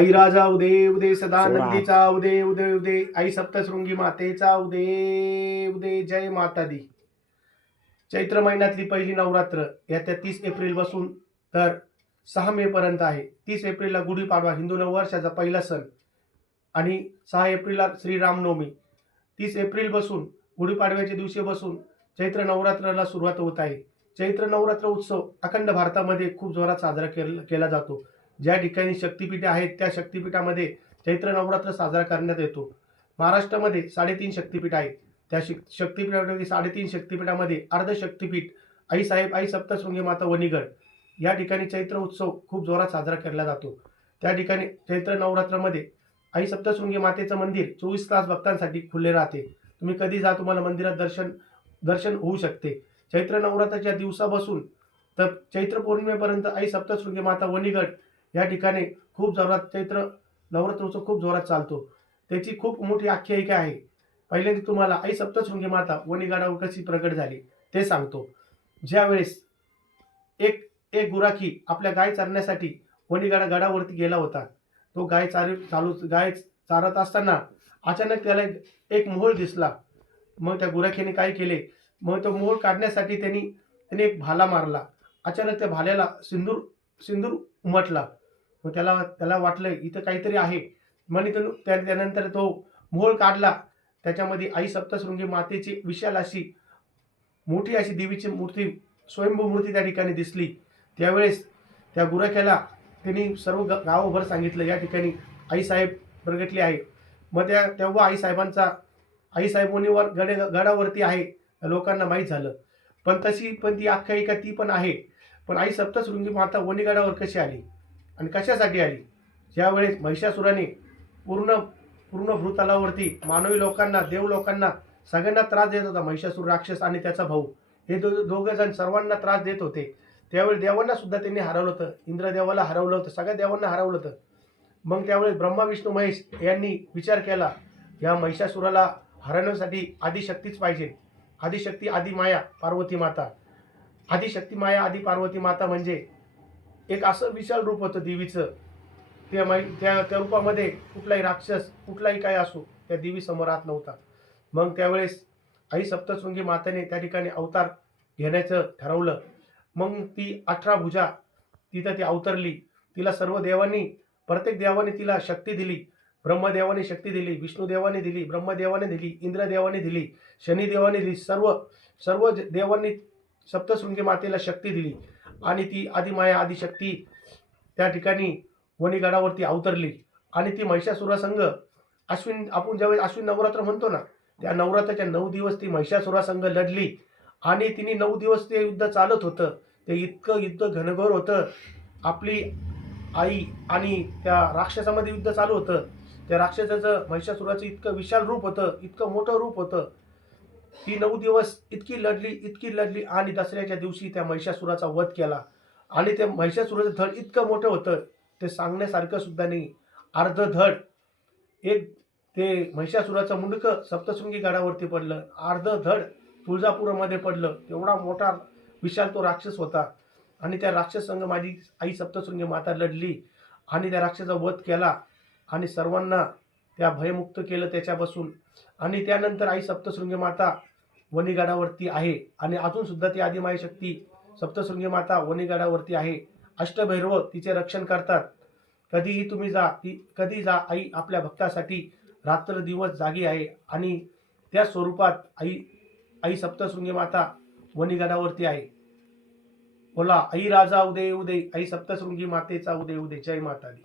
आई राजा उदे उदे सदा सोळा. नंदीचा उदे उदे उदे. आई सप्तशृंगी मातेचा उदे उदे. जय माता दी. चैत्र महिन्यातली पहिली नवरात्र येत्या तीस एप्रिलपासून तर सहा मे पर्यंत आहे. तीस एप्रिलला गुढीपाडवा हिंदू नववर्षाचा पहिला सण. आणि सहा एप्रिलला श्रीरामनवमी. तीस एप्रिलपासून गुढीपाडव्याच्या दिवशी बसून चैत्र नवरात्राला सुरुवात होत आहे. चैत्र नवरात्र उत्सव अखंड भारतामध्ये खूप जोरात साजरा केल केला जातो. ज्या ठिकाणी शक्तिपीठे आहेत त्या शक्तिपीठामध्ये चैत्र नवरात्र साजरा करण्यात येतो. महाराष्ट्रामध्ये साडेतीन शक्तिपीठ आहेत. त्या शिक शक्तिपीठापैकी साडेतीन शक्तिपीठामध्ये अर्ध शक्तिपीठ आईसाहेब आई सप्तशृंगी माता वणीगड या ठिकाणी चैत्र उत्सव खूप जोरात साजरा केला जातो. त्या ठिकाणी चैत्र नवरात्रामध्ये आई सप्तशृंगी मातेचं मंदिर चोवीस तास भक्तांसाठी खुले राहते. तुम्ही कधी जा तुम्हाला मंदिरात दर्शन दर्शन होऊ शकते. चैत्र नवरात्राच्या दिवसापासून तर चैत्र पौर्णिमेपर्यंत आई सप्तशृंगी माता वणीगड या ठिकाणी खूप जोरात चैत्र नवरात्र उत्सव खूप जोरात चालतो. त्याची खूप मोठी आख्यायिका आहे. पहिल्यांदा तुम्हाला आई सप्तशृंगी माता वणीगाडावर कशी प्रकट झाली ते सांगतो. ज्यावेळेस एक एक गुराखी आपल्या गाय चारण्यासाठी वणीगाडा गडावरती गेला होता तो गाय चार चालू गाय चारत असताना अचानक त्याला एक- एक मोहोळ दिसला. मग त्या गुराखीने काय केले? मग तो मोहोळ काढण्यासाठी त्यांनी त्याने एक भाला मारला. अचानक त्या भाल्याला सिंदूर सिंदूर उमटला. मग त्याला त्याला वाटलं इथं काहीतरी आहे. म्हणे त्या त्यानंतर तो मोहोळ काढला. त्याच्यामध्ये आई सप्तशृंगी मातेची विशाल अशी मोठी अशी देवीची मूर्ती स्वयंभू मूर्ती त्या ठिकाणी दिसली. त्यावेळेस त्या गुराख्याला त्यांनी सर्व ग- गावभर सांगितलं या ठिकाणी आईसाहेब प्रगटले आहे मग त्या तेव्हा आईसाहेबांचा आईसाहेब गडे गडावरती आहे. लोकांना माहीत झालं. पण तशी पण ती आख्यायिका ती पण आहे. पण आई सप्तशृंगी माता वणीगडावर कशी आली? आणि कशासाठी आली? ज्यावेळेस महिषासुराने पूर्ण पूर्ण भूतलावरती मानवी लोकांना देव लोकांना सगळ्यांना त्रास देत होता महिषासूर राक्षस आणि त्याचा भाऊ. हे दो दोघं जण सर्वांना त्रास देत होते. त्यावेळी देवांना सुद्धा त्यांनी हरवलं होतं. इंद्रदेवाला हरवलं होतं. सगळ्या देवांना हरवलं होतं. मग त्यावेळेस ब्रह्मा विष्णू महेश यांनी विचार केला या महिषासुराला हरवण्यासाठी आदिशक्तीच पाहिजे. आदिशक्ती आदिमाया पार्वती माता. आदिशक्ती माया आदि पार्वती माता म्हणजे एक असं विशाल रूप होतं देवीचं. त्या माई त्या त्या रूपामध्ये कुठलाही राक्षस कुठलाही काय असो त्या देवी समोर आत नव्हता. मग त्यावेळेस आई सप्तशृंगी मातेने त्या ठिकाणी अवतार घेण्याचं ठरवलं. मग ती अठरा भुजा तिथं ती अवतरली. तिला सर्व देवांनी प्रत्येक देवाने तिला शक्ती दिली. ब्रह्मदेवाने शक्ती दिली विष्णुदेवाने दिली ब्रह्मदेवाने दिली इंद्रदेवाने दिली शनिदेवाने दिली सर्व सर्व देवांनी सप्तशृंगी मातेला शक्ती दिली. आणि ती आदिमाया आदिशक्ती त्या ठिकाणी वणीगडावरती अवतरली. आणि ती महिषासुरासंघ अश्विन आपण ज्यावेळेस अश्विन नवरात्र म्हणतो ना त्या नवरात्राच्या नऊ दिवस ती महिषासुरासंघ लढली. आणि तिने नऊ दिवस ते युद्ध चालत होतं. ते इतकं युद्ध घनघोर होतं. आपली आई आणि त्या राक्षसामध्ये युद्ध चालू होतं. त्या राक्षसाचं महिषासुराचं इतकं विशाल रूप होतं इतकं मोठं रूप होतं. ती नऊ दिवस इतकी लढली इतकी लढली. आणि दसऱ्याच्या दिवशी त्या महिषासुराचा वध केला. आणि त्या महिषासुराचं धड इतकं मोठं होतं ते सांगण्यासारखं सुद्धा नाही. अर्ध धड. एक ते महिषासुराचं मुंडकं सप्तशृंगी गडावरती पडलं. अर्ध धड तुळजापूरमध्ये पडलं. तेवढा मोठा विशाल तो राक्षस होता. आणि त्या राक्षस संघ माझी आई सप्तशृंगी माता लढली. आणि त्या राक्षसाचा वध केला. आणि सर्वांना त्या भयमुक्त केलं त्याच्यापासून. आणि त्यानंतर आई सप्तशृंगी माता वणीगडावरती आहे. आणि अजून सुद्धा ती आदिमाई शक्ती सप्तशृंगी माता वणीगडावरती आहे. अष्टभैरव तिचे रक्षण करतात. कधीही तुम्ही जा ती कधी जा आई आपल्या भक्तासाठी रात्र दिवस जागी आहे. आणि त्या स्वरूपात आई आई सप्तशृंगी माता वणीगडावरती आहे. बोला आई राजा उदय उदय. आई सप्तशृंगी मातेचा उदय उदय. जय माता दी